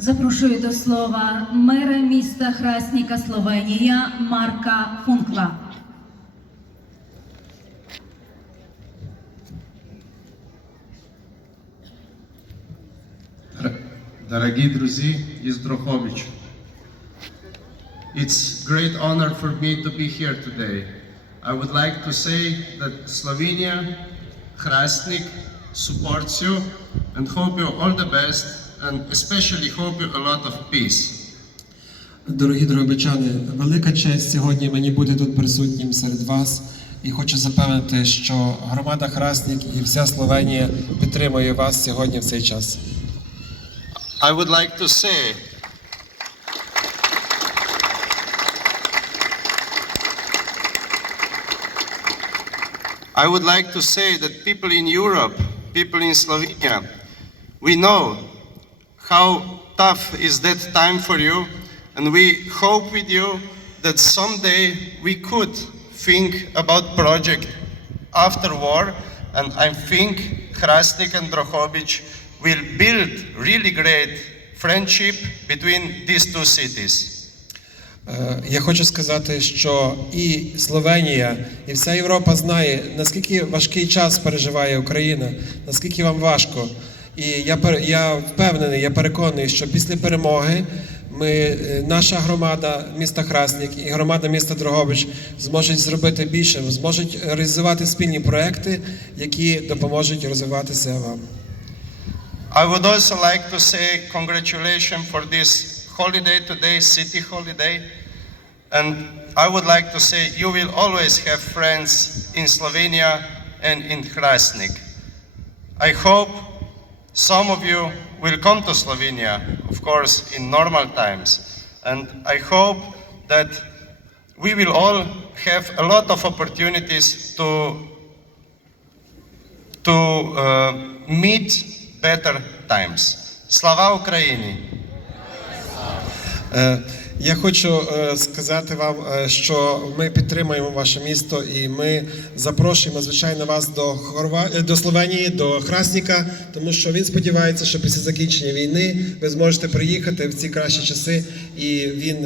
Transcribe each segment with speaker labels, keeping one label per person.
Speaker 1: Запрошую до слова мера міста Храсніка Словенія Марка Функла.
Speaker 2: Дорогие друзья из Дрохович, it's great honor for me to be here today. I would like to say that Slovenia, Krasnik supports you and hope you all the best and especially hope you a lot of peace.
Speaker 3: Дорогі дробичани, велика честь сьогодні мені бути тут присутнім серед вас. І хочу запевнити, що громада Храсник і вся Словенія підтримує вас сьогодні в цей час.
Speaker 2: I would like to say I would like to say that people in Europe, people in Slovenia, we know how tough is that time for you, and we hope with you that someday we could think about project after war, and I think Krasnik and Drohobych will build really great friendship between these two cities.
Speaker 3: Е, Я хочу сказати, що і Словенія, і вся Європа знає, наскільки важкий час переживає Україна, наскільки вам важко. І я, я впевнений, я переконаний, що після перемоги ми, е, наша громада міста Храсник і громада міста Дрогобич зможуть зробити більше, зможуть реалізувати спільні проекти, які допоможуть розвиватися вам.
Speaker 2: I would also like to say congratulations for this holiday today, city holiday. And I would like to say you will always have friends in Slovenia and in Krasnik. I hope Some of you will come to Slovenia, of course, in normal times. And I hope that we will all have a lot of opportunities to, to uh, meet better times. Slava Ukraini!
Speaker 3: Е, Я хочу е, сказати вам, е, що ми підтримуємо ваше місто і ми запрошуємо, звичайно, вас до Хорва... до Словенії, до Храсніка, тому що він сподівається, що після закінчення війни ви зможете приїхати в ці кращі часи. І він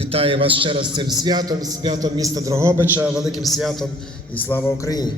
Speaker 3: вітає вас ще раз цим святом, святом міста Дрогобича, великим святом і слава Україні!